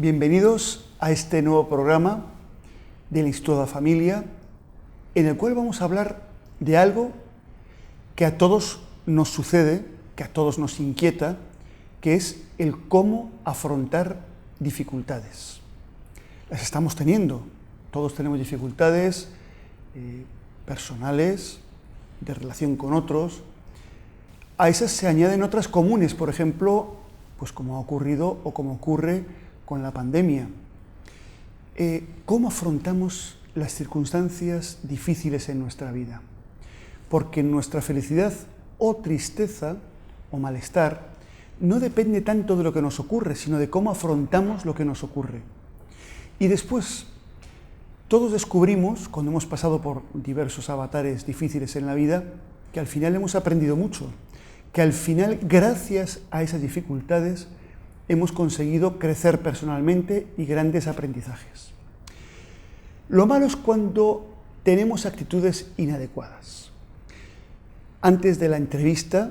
Bienvenidos a este nuevo programa del Instituto de la Familia, en el cual vamos a hablar de algo que a todos nos sucede, que a todos nos inquieta, que es el cómo afrontar dificultades. Las estamos teniendo, todos tenemos dificultades personales, de relación con otros. A esas se añaden otras comunes, por ejemplo, pues como ha ocurrido o como ocurre con la pandemia. ¿Cómo afrontamos las circunstancias difíciles en nuestra vida? Porque nuestra felicidad o tristeza o malestar no depende tanto de lo que nos ocurre, sino de cómo afrontamos lo que nos ocurre. Y después, todos descubrimos, cuando hemos pasado por diversos avatares difíciles en la vida, que al final hemos aprendido mucho, que al final, gracias a esas dificultades, hemos conseguido crecer personalmente y grandes aprendizajes. Lo malo es cuando tenemos actitudes inadecuadas. Antes de la entrevista,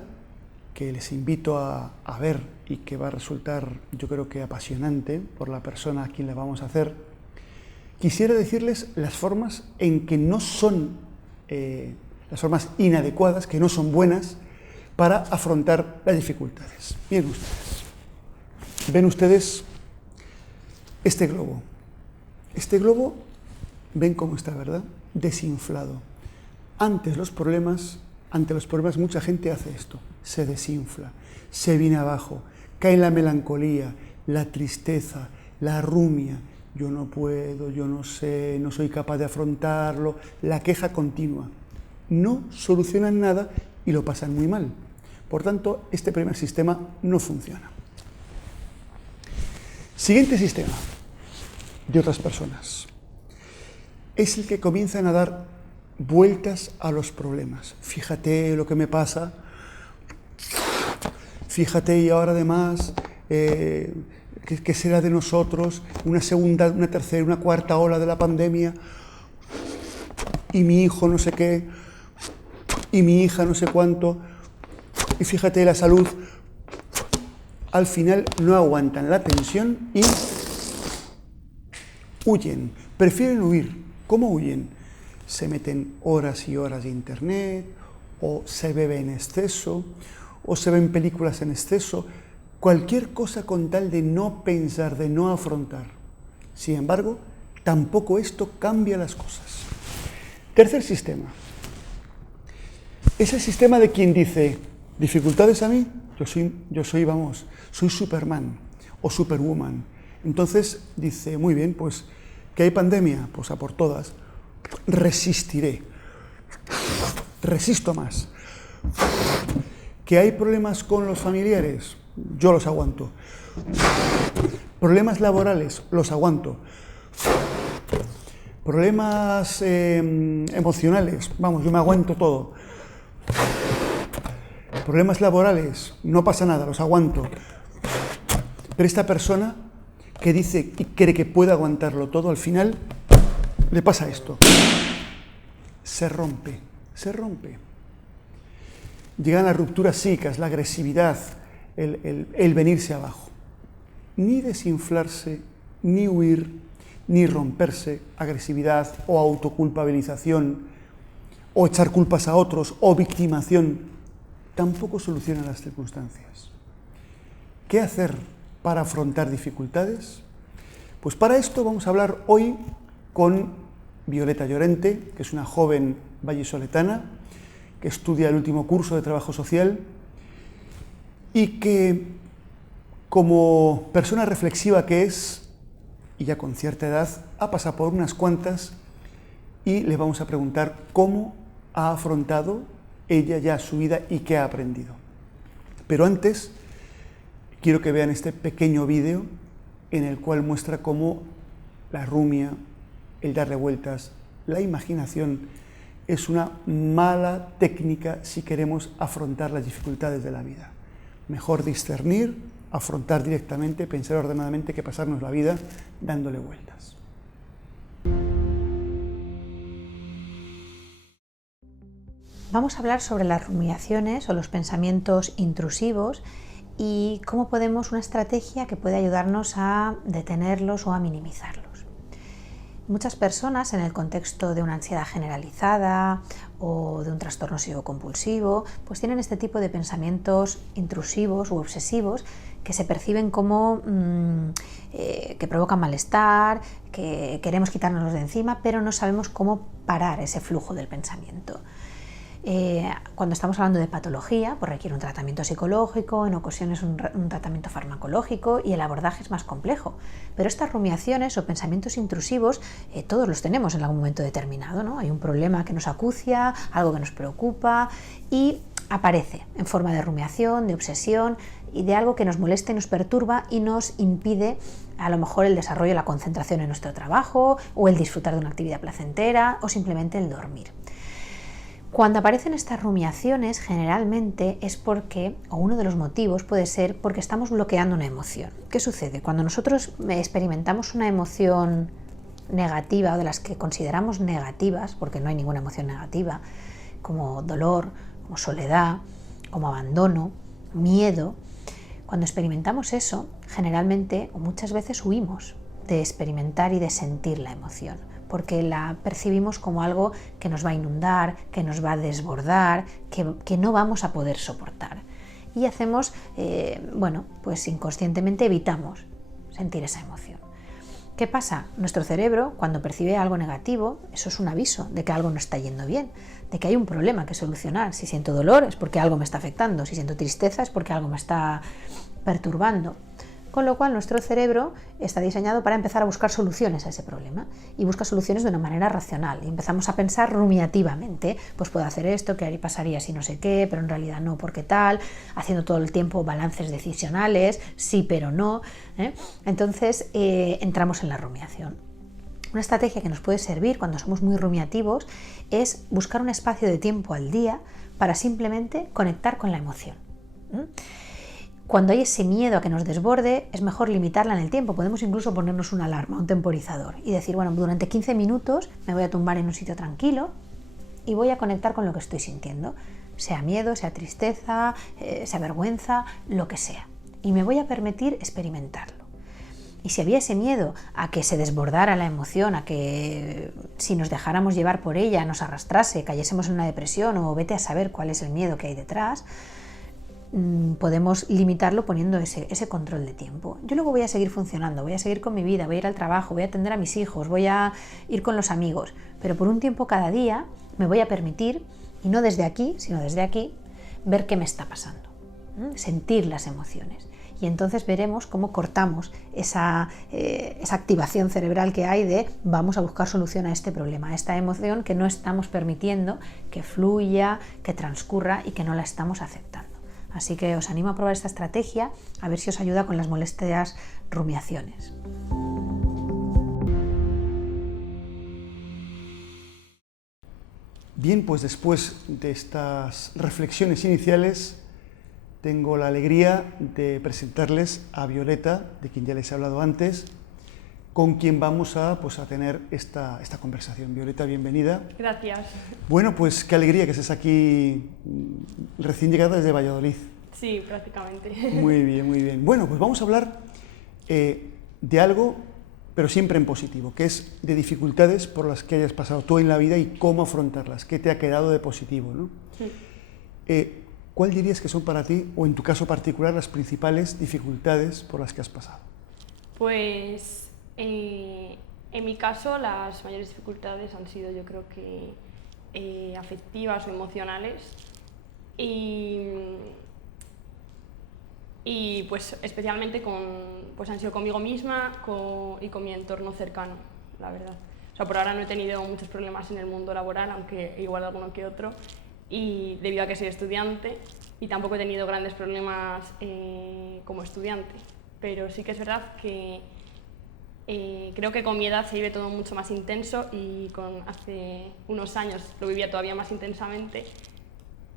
que les invito a ver y que va a resultar, yo creo que apasionante por la persona a quien la vamos a hacer, quisiera decirles las formas en que no son, las formas inadecuadas, que no son buenas para afrontar las dificultades. Miren ustedes. Ven ustedes este globo. Este globo, ven cómo está, ¿verdad? Desinflado. Ante los problemas mucha gente hace esto. Se desinfla, se viene abajo, cae en la melancolía, la tristeza, la rumia. Yo no puedo, yo no sé, no soy capaz de afrontarlo. La queja continua. No solucionan nada y lo pasan muy mal. Por tanto, este primer sistema no funciona. Siguiente sistema de otras personas es el que comienzan a dar vueltas a los problemas. Fíjate lo que me pasa, fíjate y ahora además, ¿qué será de nosotros? Una segunda, una tercera, una cuarta ola de la pandemia y mi hijo no sé qué y mi hija no sé cuánto y fíjate la salud. Al final no aguantan la tensión y huyen, prefieren huir. ¿Cómo huyen? Se meten horas y horas de internet, o se bebe en exceso, o se ven películas en exceso, cualquier cosa con tal de no pensar, de no afrontar. Sin embargo, tampoco esto cambia las cosas. Tercer sistema. Es el sistema de quien dice, ¿dificultades a mí? Yo soy Superman o Superwoman. Entonces dice, muy bien, pues, ¿que hay pandemia? Pues a por todas. Resistiré. Resisto más. ¿Que hay problemas con los familiares? Yo los aguanto. Problemas laborales, los aguanto. Problemas emocionales, vamos, yo me aguanto todo. Problemas laborales, no pasa nada, los aguanto. Pero esta persona que dice y cree que puede aguantarlo todo, al final le pasa esto. Se rompe. Llegan las rupturas psíquicas, la agresividad, el venirse abajo. Ni desinflarse, ni huir, ni romperse, agresividad o autoculpabilización, o echar culpas a otros, o victimación, tampoco solucionan las circunstancias. ¿Qué hacer para afrontar dificultades? Pues para esto vamos a hablar hoy con Violeta Llorente, que es una joven vallisoletana que estudia el último curso de trabajo social y que, como persona reflexiva que es, y ya con cierta edad, ha pasado por unas cuantas y le vamos a preguntar cómo ha afrontado ella ya su vida y qué ha aprendido. Pero antes, quiero que vean este pequeño vídeo en el cual muestra cómo la rumia, el darle vueltas, la imaginación es una mala técnica si queremos afrontar las dificultades de la vida. Mejor discernir, afrontar directamente, pensar ordenadamente que pasarnos la vida dándole vueltas. Vamos a hablar sobre las rumiaciones o los pensamientos intrusivos y cómo podemos una estrategia que puede ayudarnos a detenerlos o a minimizarlos. Muchas personas en el contexto de una ansiedad generalizada o de un trastorno obsesivo-compulsivo pues tienen este tipo de pensamientos intrusivos u obsesivos que se perciben como que provocan malestar, que queremos quitárnoslos de encima, pero no sabemos cómo parar ese flujo del pensamiento. Cuando estamos hablando de patología, pues requiere un tratamiento psicológico, en ocasiones un tratamiento farmacológico y el abordaje es más complejo. Pero estas rumiaciones o pensamientos intrusivos todos los tenemos en algún momento determinado, ¿no? Hay un problema que nos acucia, algo que nos preocupa y aparece en forma de rumiación, de obsesión y de algo que nos molesta y nos perturba y nos impide a lo mejor el desarrollo de la concentración en nuestro trabajo o el disfrutar de una actividad placentera o simplemente el dormir. Cuando aparecen estas rumiaciones, generalmente es porque, o uno de los motivos puede ser porque estamos bloqueando una emoción. ¿Qué sucede? Cuando nosotros experimentamos una emoción negativa o de las que consideramos negativas, porque no hay ninguna emoción negativa, como dolor, como soledad, como abandono, miedo, cuando experimentamos eso, generalmente o muchas veces huimos de experimentar y de sentir la emoción, porque la percibimos como algo que nos va a inundar, que nos va a desbordar, que no vamos a poder soportar. Y hacemos, pues inconscientemente evitamos sentir esa emoción. ¿Qué pasa? Nuestro cerebro, cuando percibe algo negativo, eso es un aviso de que algo no está yendo bien, de que hay un problema que solucionar. Si siento dolor es porque algo me está afectando, si siento tristeza es porque algo me está perturbando. Con lo cual nuestro cerebro está diseñado para empezar a buscar soluciones a ese problema y busca soluciones de una manera racional y empezamos a pensar rumiativamente, pues puedo hacer esto, qué pasaría si no sé qué, pero en realidad no porque tal, haciendo todo el tiempo balances decisionales, sí pero no, Entonces entramos en la rumiación. Una estrategia que nos puede servir cuando somos muy rumiativos es buscar un espacio de tiempo al día para simplemente conectar con la emoción. Cuando hay ese miedo a que nos desborde, es mejor limitarla en el tiempo. Podemos incluso ponernos una alarma, un temporizador y decir, bueno, durante 15 minutos me voy a tumbar en un sitio tranquilo y voy a conectar con lo que estoy sintiendo, sea miedo, sea tristeza, sea vergüenza, lo que sea. Y me voy a permitir experimentarlo. Y si había ese miedo a que se desbordara la emoción, a que si nos dejáramos llevar por ella nos arrastrase, cayésemos en una depresión o vete a saber cuál es el miedo que hay detrás, podemos limitarlo poniendo ese control de tiempo. Yo luego voy a seguir funcionando, voy a seguir con mi vida, voy a ir al trabajo, voy a atender a mis hijos, voy a ir con los amigos, pero por un tiempo cada día me voy a permitir, y no desde aquí, sino desde aquí, ver qué me está pasando, sentir las emociones. Y entonces veremos cómo cortamos esa activación cerebral que hay de vamos a buscar solución a este problema, a esta emoción que no estamos permitiendo que fluya, que transcurra y que no la estamos aceptando. Así que os animo a probar esta estrategia, a ver si os ayuda con las molestias rumiaciones. Bien, pues después de estas reflexiones iniciales, tengo la alegría de presentarles a Violeta, de quien ya les he hablado antes, con quien vamos a tener esta conversación. Violeta, bienvenida. Gracias. Bueno, pues qué alegría que estés aquí recién llegada desde Valladolid. Sí, prácticamente. Muy bien, muy bien. Bueno, pues vamos a hablar de algo, pero siempre en positivo, que es de dificultades por las que hayas pasado tú en la vida y cómo afrontarlas, qué te ha quedado de positivo, ¿no? Sí. ¿Cuál dirías que son para ti, o en tu caso particular, las principales dificultades por las que has pasado? Pues en mi caso las mayores dificultades han sido, yo creo que afectivas o emocionales y pues especialmente han sido conmigo misma y con mi entorno cercano, la verdad. O sea, por ahora no he tenido muchos problemas en el mundo laboral, aunque igual alguno que otro, y debido a que soy estudiante y tampoco he tenido grandes problemas como estudiante, pero sí que es verdad que creo que con mi edad se vive todo mucho más intenso y hace unos años lo vivía todavía más intensamente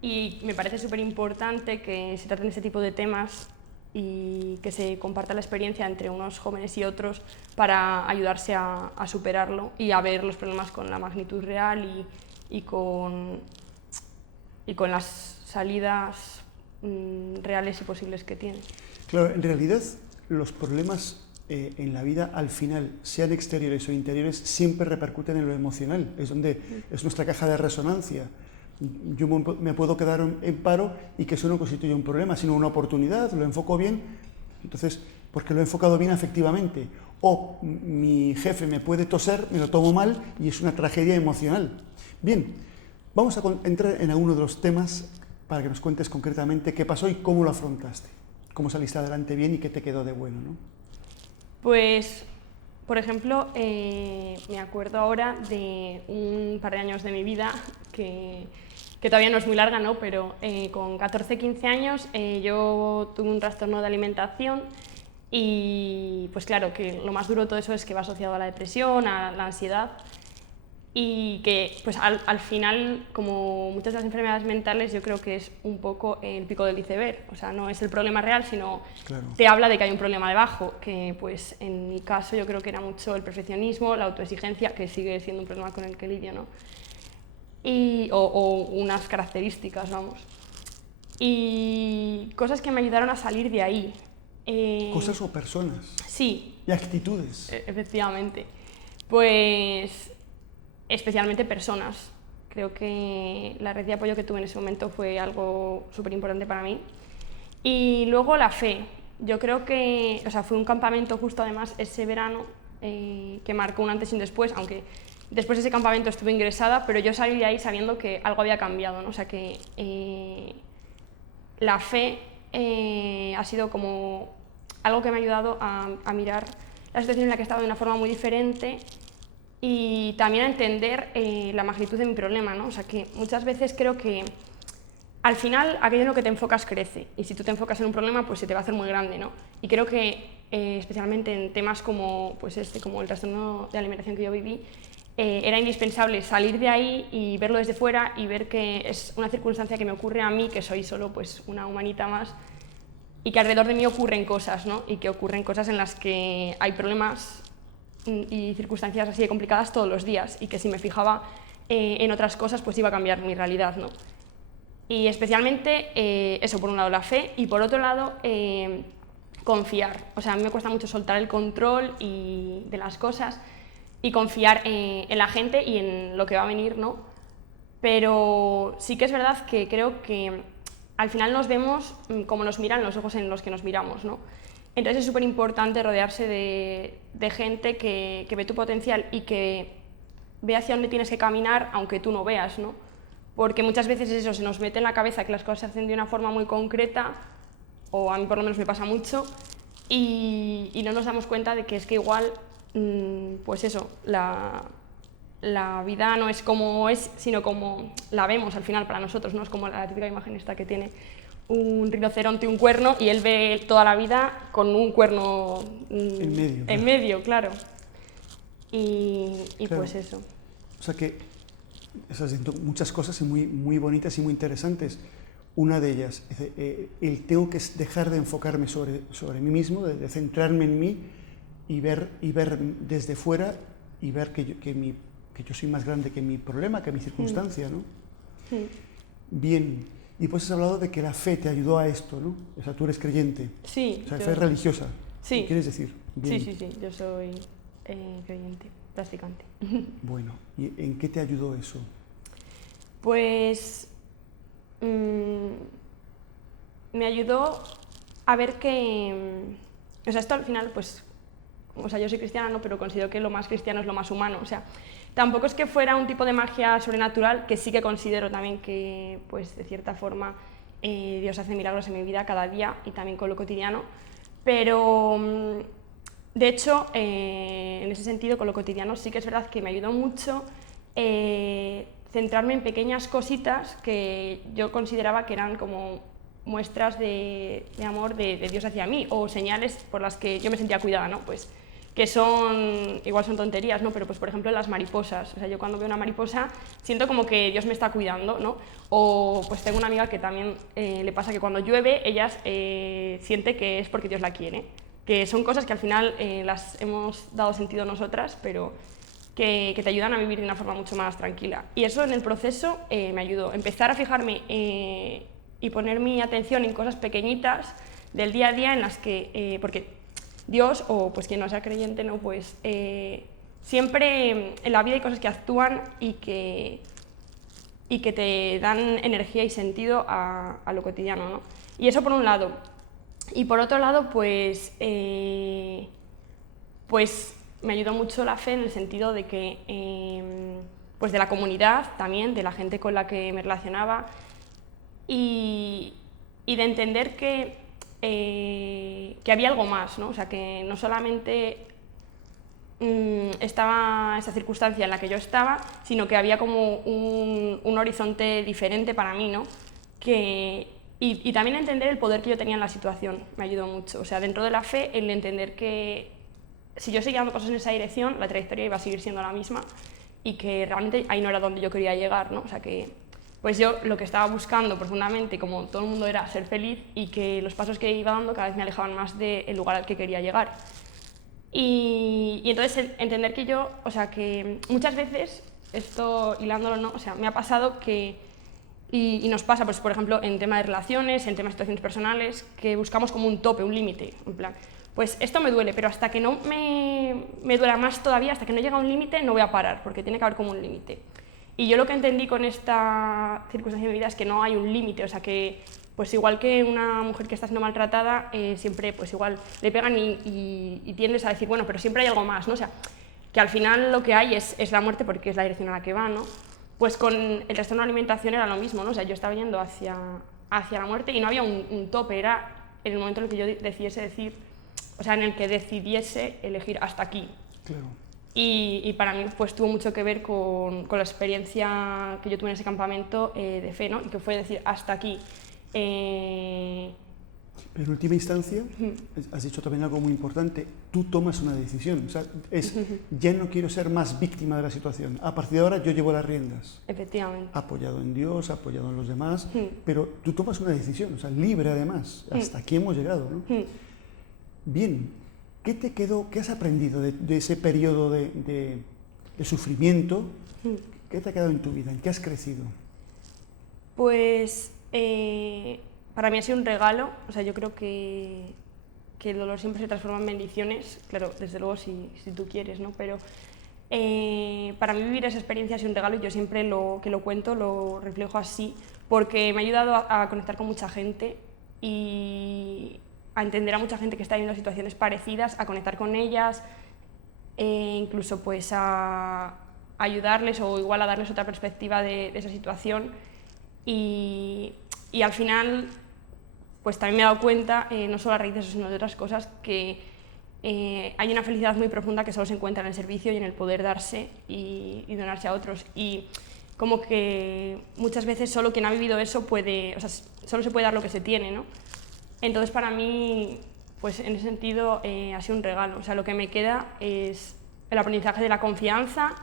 y me parece súper importante que se traten este tipo de temas y que se comparta la experiencia entre unos jóvenes y otros para ayudarse a superarlo y a ver los problemas con la magnitud real y con las salidas reales y posibles que tiene. Claro, en realidad los problemas en la vida al final, sean exteriores o interiores, siempre repercuten en lo emocional, es nuestra caja de resonancia. Yo me puedo quedar en paro y que eso no constituye un problema, sino una oportunidad, lo enfoco bien, entonces, porque lo he enfocado bien afectivamente. O mi jefe me puede toser, me lo tomo mal y es una tragedia emocional. Bien, vamos a entrar en alguno de los temas para que nos cuentes concretamente qué pasó y cómo lo afrontaste, cómo saliste adelante bien y qué te quedó de bueno, ¿no? Pues, por ejemplo, me acuerdo ahora de un par de años de mi vida que todavía no es muy larga, ¿no? Pero con 14-15 años yo tuve un trastorno de alimentación y pues claro, que lo más duro de todo eso es que va asociado a la depresión, a la ansiedad y que pues al final, como muchas de las enfermedades mentales, yo creo que es un poco el pico del iceberg, o sea, no es el problema real, sino claro, te habla de que hay un problema debajo, que pues en mi caso yo creo que era mucho el perfeccionismo, la autoexigencia, que sigue siendo un problema con el que lidio, ¿no? O unas características, vamos. Y cosas que me ayudaron a salir de ahí. ¿Cosas o personas? Sí. ¿Y actitudes? Efectivamente. Pues especialmente personas. Creo que la red de apoyo que tuve en ese momento fue algo súper importante para mí. Y luego la fe. Yo creo que, o sea, fue un campamento justo además ese verano que marcó un antes y un después, aunque después de ese campamento estuve ingresada, pero yo salí de ahí sabiendo que algo había cambiado, ¿no? O sea que la fe ha sido como algo que me ha ayudado a mirar la situación en la que estaba de una forma muy diferente y también a entender la magnitud de mi problema, ¿no? O sea que muchas veces creo que al final aquello en lo que te enfocas crece y si tú te enfocas en un problema pues se te va a hacer muy grande, ¿no? Y creo que especialmente en temas como, pues como el trastorno de alimentación que yo viví, era indispensable salir de ahí y verlo desde fuera y ver que es una circunstancia que me ocurre a mí, que soy solo pues una humanita más y que alrededor de mí ocurren cosas, ¿no? Y que ocurren cosas en las que hay problemas y circunstancias así de complicadas todos los días y que si me fijaba en otras cosas pues iba a cambiar mi realidad, ¿no? Y especialmente eso por un lado la fe y por otro lado confiar. O sea, a mí me cuesta mucho soltar el control de las cosas y confiar en la gente y en lo que va a venir, ¿no? Pero sí que es verdad que creo que al final nos vemos como nos miran los ojos en los que nos miramos, ¿no? Entonces es súper importante rodearse de gente que ve tu potencial y que ve hacia dónde tienes que caminar aunque tú no veas, ¿no? Porque muchas veces eso se nos mete en la cabeza que las cosas se hacen de una forma muy concreta, o a mí por lo menos me pasa mucho, y no nos damos cuenta de que es que igual, pues eso, la vida no es como es, sino como la vemos al final para nosotros, no es como la típica imagen esta que tiene un rinoceronte y un cuerno y él ve toda la vida con un cuerno en medio, claro. Y claro, pues eso. O sea que esas muchas cosas muy, muy bonitas y muy interesantes. Una de ellas, el tengo que dejar de enfocarme sobre mí mismo, de centrarme en mí y ver desde fuera y ver que yo soy más grande que mi problema, que mi circunstancia, ¿no? Bien, y pues has hablado de que la fe te ayudó a esto, ¿no? O sea, tú eres creyente. Sí. O sea, fe religiosa. Sí. ¿Quieres decir? Bien. Sí, yo soy creyente, practicante. Bueno, ¿y en qué te ayudó eso? Pues me ayudó a ver que, o sea, esto al final, pues, o sea, yo soy cristiana, ¿no? Pero considero que lo más cristiano es lo más humano, o sea, tampoco es que fuera un tipo de magia sobrenatural, que sí que considero también que, pues, de cierta forma, Dios hace milagros en mi vida cada día y también con lo cotidiano, pero, de hecho, en ese sentido, con lo cotidiano sí que es verdad que me ayudó mucho centrarme en pequeñas cositas que yo consideraba que eran como muestras de amor de Dios hacia mí o señales por las que yo me sentía cuidada, ¿no? Pues que igual son tonterías, ¿no? Pero pues por ejemplo las mariposas, o sea, yo cuando veo una mariposa siento como que Dios me está cuidando, ¿no? O pues tengo una amiga que también le pasa que cuando llueve ella siente que es porque Dios la quiere, que son cosas que al final las hemos dado sentido nosotras, pero que te ayudan a vivir de una forma mucho más tranquila. Y eso en el proceso me ayudó. Empezar a fijarme y poner mi atención en cosas pequeñitas del día a día en las que, porque Dios, o pues quien no sea creyente, ¿no? Pues siempre en la vida hay cosas que actúan y que te dan energía y sentido a lo cotidiano, ¿no? Y eso por un lado. Y por otro lado, pues me ayudó mucho la fe en el sentido de que, pues de la comunidad también, de la gente con la que me relacionaba, y de entender que había algo más, ¿no? O sea, que no solamente estaba esa circunstancia en la que yo estaba, sino que había como un horizonte diferente para mí, ¿no? Y también entender el poder que yo tenía en la situación me ayudó mucho. O sea, dentro de la fe, el entender que si yo seguía dando pasos en esa dirección, la trayectoria iba a seguir siendo la misma y que realmente ahí no era donde yo quería llegar, ¿no? O sea, que pues yo lo que estaba buscando profundamente, como todo el mundo, era ser feliz, y que los pasos que iba dando cada vez me alejaban más del lugar al que quería llegar. Y entonces entender que yo, o sea, que muchas veces, esto hilándolo, ¿no? O sea, me ha pasado que, y nos pasa, pues, por ejemplo, en tema de relaciones, en tema de situaciones personales, que buscamos como un tope, un límite, en plan, pues esto me duele, pero hasta que no me duela más todavía, hasta que no llega a un límite, no voy a parar, porque tiene que haber como un límite. Y yo lo que entendí con esta circunstancia de mi vida es que no hay un límite, o sea, que pues igual que una mujer que está siendo maltratada, siempre pues igual le pegan y tiendes a decir, bueno, pero siempre hay algo más, ¿no? O sea, que al final lo que hay es la muerte, porque es la dirección a la que va, ¿no? Pues con el trastorno de alimentación era lo mismo, ¿no? O sea, yo estaba yendo hacia la muerte y no había un tope, era en el momento en el que yo decidiese decir, o sea, en el que decidiese elegir hasta aquí. Claro. Y para mí pues tuvo mucho que ver con la experiencia que yo tuve en ese campamento de fe, ¿no? Y que fue decir hasta aquí. Pero en última instancia, has dicho también algo muy importante, tú tomas una decisión, o sea, ya no quiero ser más víctima de la situación, a partir de ahora yo llevo las riendas. Efectivamente. Apoyado en Dios, apoyado en los demás, pero tú tomas una decisión, o sea, libre además, hasta aquí hemos llegado, ¿no? Bien, ¿qué te quedó, qué has aprendido de ese periodo de sufrimiento? ¿Qué te ha quedado en tu vida? ¿En qué has crecido? Pues para mí ha sido un regalo, o sea, yo creo que el dolor siempre se transforma en bendiciones, claro, desde luego si tú quieres, ¿no? Pero para mí vivir esa experiencia ha sido un regalo, y yo siempre que lo cuento lo reflejo así, porque me ha ayudado a conectar con mucha gente y a entender a mucha gente que está viviendo situaciones parecidas, a conectar con ellas, incluso pues a ayudarles o igual a darles otra perspectiva de esa situación. Y al final pues también me he dado cuenta, no solo a raíz de eso, sino de otras cosas, que hay una felicidad muy profunda que solo se encuentra en el servicio y en el poder darse y donarse a otros. Y como que muchas veces solo quien ha vivido eso puede, o sea, solo se puede dar lo que se tiene, ¿no? Entonces para mí, pues en ese sentido ha sido un regalo. O sea, lo que me queda es el aprendizaje de la confianza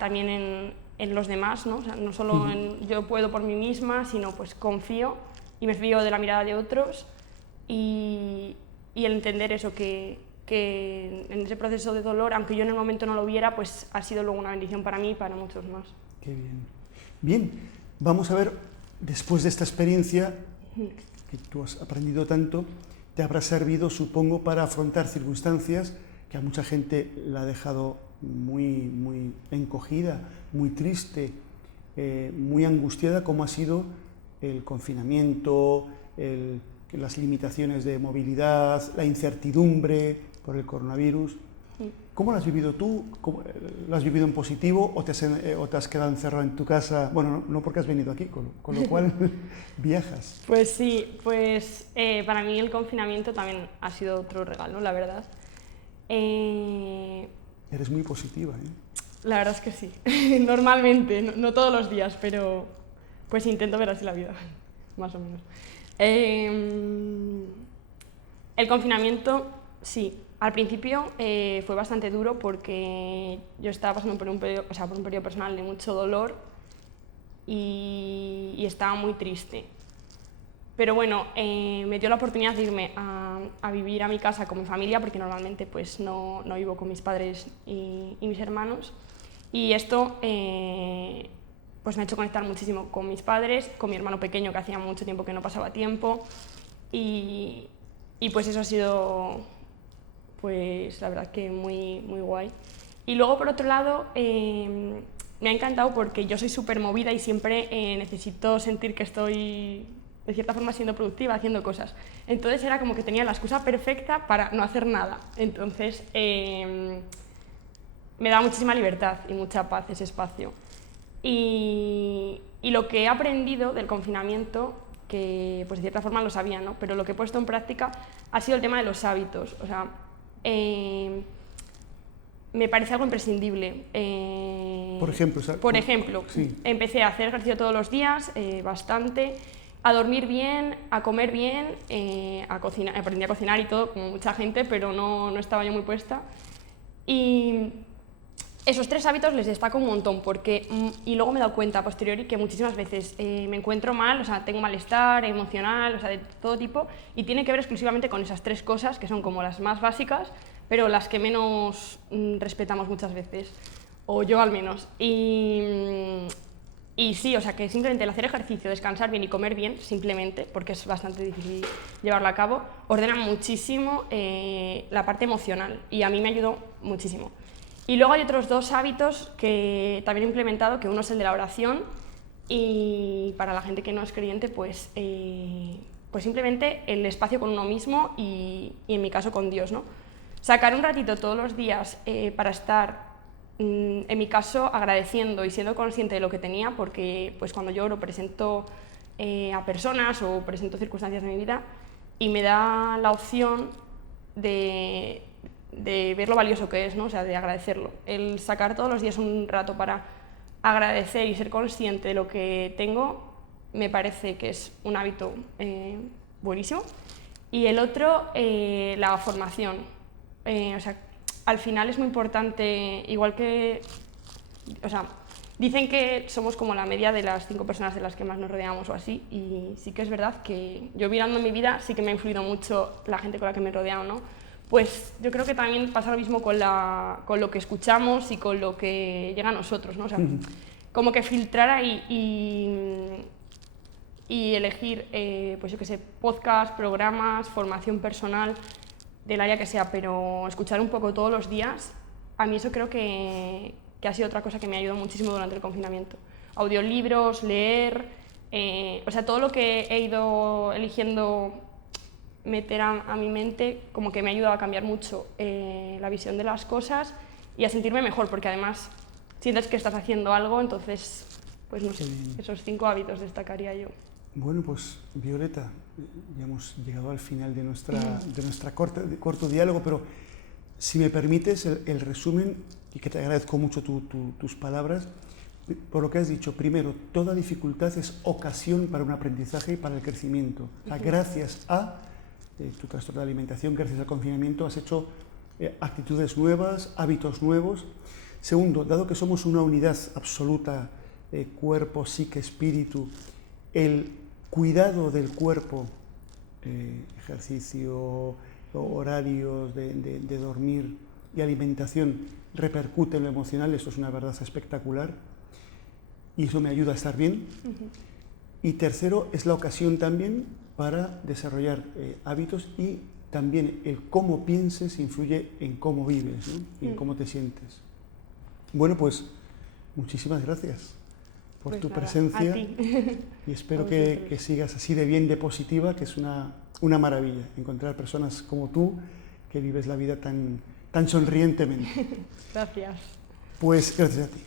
también en los demás, ¿no? O sea, no solo en yo puedo por mí misma, sino pues confío y me fío de la mirada de otros, y el entender eso, que en ese proceso de dolor, aunque yo en el momento no lo viera, pues ha sido luego una bendición para mí y para muchos más. Qué bien. Bien, vamos a ver, después de esta experiencia que tú has aprendido tanto, te habrá servido, supongo, para afrontar circunstancias que a mucha gente la ha dejado muy encogida, muy triste, muy angustiada, como ha sido el confinamiento, las limitaciones de movilidad, la incertidumbre por el coronavirus. ¿Cómo lo has vivido tú? ¿Lo has vivido en positivo o te has quedado encerrado en tu casa? Bueno, no porque has venido aquí, con lo cual viajas. Pues sí, pues para mí el confinamiento también ha sido otro regalo, la verdad. Eres muy positiva, ¿eh? La verdad es que sí, normalmente, no todos los días, pero pues intento ver así la vida, más o menos. El confinamiento, sí, al principio fue bastante duro porque yo estaba pasando por un periodo personal de mucho dolor y estaba muy triste. Pero bueno, me dio la oportunidad de irme a vivir a mi casa con mi familia, porque normalmente pues no vivo con mis padres y mis hermanos. Y esto pues me ha hecho conectar muchísimo con mis padres, con mi hermano pequeño, que hacía mucho tiempo que no pasaba tiempo, y pues eso ha sido, pues la verdad que muy, muy guay. Y luego, por otro lado, me ha encantado porque yo soy súper movida y siempre necesito sentir que estoy, de cierta forma, siendo productiva, haciendo cosas. Entonces era como que tenía la excusa perfecta para no hacer nada. Entonces me da muchísima libertad y mucha paz ese espacio. Y lo que he aprendido del confinamiento, que pues de cierta forma lo sabía, ¿no? Pero lo que he puesto en práctica ha sido el tema de los hábitos. O sea, me parece algo imprescindible. Por ejemplo, sí. Empecé a hacer ejercicio todos los días, bastante, a dormir bien, a comer bien, a cocinar. Aprendí a cocinar y todo, como mucha gente, pero no estaba yo muy puesta. Y esos 3 hábitos les destaco un montón, porque, y luego me he dado cuenta a posteriori que muchísimas veces me encuentro mal, o sea, tengo malestar emocional, o sea, de todo tipo, y tiene que ver exclusivamente con esas 3 cosas, que son como las más básicas, pero las que menos respetamos muchas veces, o yo al menos. Y sí, o sea, que simplemente el hacer ejercicio, descansar bien y comer bien, simplemente, porque es bastante difícil llevarlo a cabo, ordena muchísimo la parte emocional, y a mí me ayudó muchísimo. Y luego hay otros 2 hábitos que también he implementado, que uno es el de la oración, y para la gente que no es creyente, pues simplemente el espacio con uno mismo y en mi caso con Dios, ¿no? Sacar un ratito todos los días para estar, en mi caso, agradeciendo y siendo consciente de lo que tenía, porque pues cuando yo oro presento a personas o presento circunstancias de mi vida y me da la opción de ver lo valioso que es, ¿no? O sea, de agradecerlo. El sacar todos los días un rato para agradecer y ser consciente de lo que tengo me parece que es un hábito buenísimo. Y el otro, la formación. O sea, al final es muy importante, igual que, o sea, dicen que somos como la media de las 5 personas de las que más nos rodeamos o así, y sí que es verdad que yo mirando mi vida sí que me ha influido mucho la gente con la que me he rodeado, ¿no? Pues yo creo que también pasa lo mismo con lo que escuchamos y con lo que llega a nosotros, ¿no? O sea, como que filtrar ahí y elegir, pues yo qué sé, podcast, programas, formación personal, del área que sea, pero escuchar un poco todos los días, a mí eso creo que ha sido otra cosa que me ha ayudado muchísimo durante el confinamiento. Audiolibros, leer, o sea, todo lo que he ido eligiendo meter a mi mente como que me ha ayudado a cambiar mucho la visión de las cosas y a sentirme mejor, porque además sientes que estás haciendo algo, entonces, pues no sé, esos 5 hábitos destacaría yo. Bueno, pues Violeta, ya hemos llegado al final de nuestra corto diálogo, pero si me permites el resumen, y que te agradezco mucho tus palabras, por lo que has dicho. Primero, toda dificultad es ocasión para un aprendizaje y para el crecimiento. O sea, gracias a tu trastorno de alimentación, gracias al confinamiento, has hecho actitudes nuevas, hábitos nuevos. Segundo, dado que somos una unidad absoluta, cuerpo, psique, espíritu, el cuidado del cuerpo, ejercicio, horarios de dormir y alimentación repercute en lo emocional. Esto es una verdad espectacular y eso me ayuda a estar bien. Y tercero, es la ocasión también para desarrollar hábitos, y también el cómo pienses influye en cómo vives, ¿no? Y en cómo te sientes. Bueno, pues muchísimas gracias por pues tu nada, presencia, a ti. y espero que sigas así de bien, de positiva, que es una maravilla encontrar personas como tú que vives la vida tan sonrientemente. Gracias. Pues gracias a ti.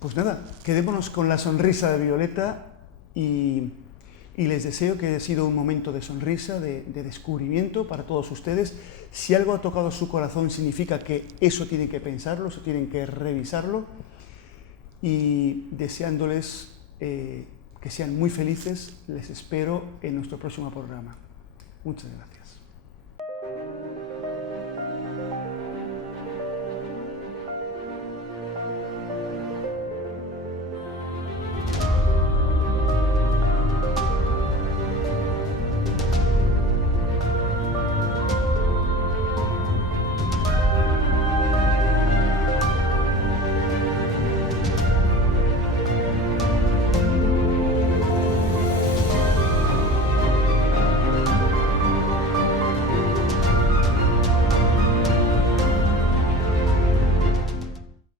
Pues nada, quedémonos con la sonrisa de Violeta y les deseo que haya sido un momento de sonrisa, de descubrimiento para todos ustedes. Si algo ha tocado su corazón, significa que eso tienen que pensarlo, eso tienen que revisarlo, y deseándoles que sean muy felices, les espero en nuestro próximo programa. Muchas gracias.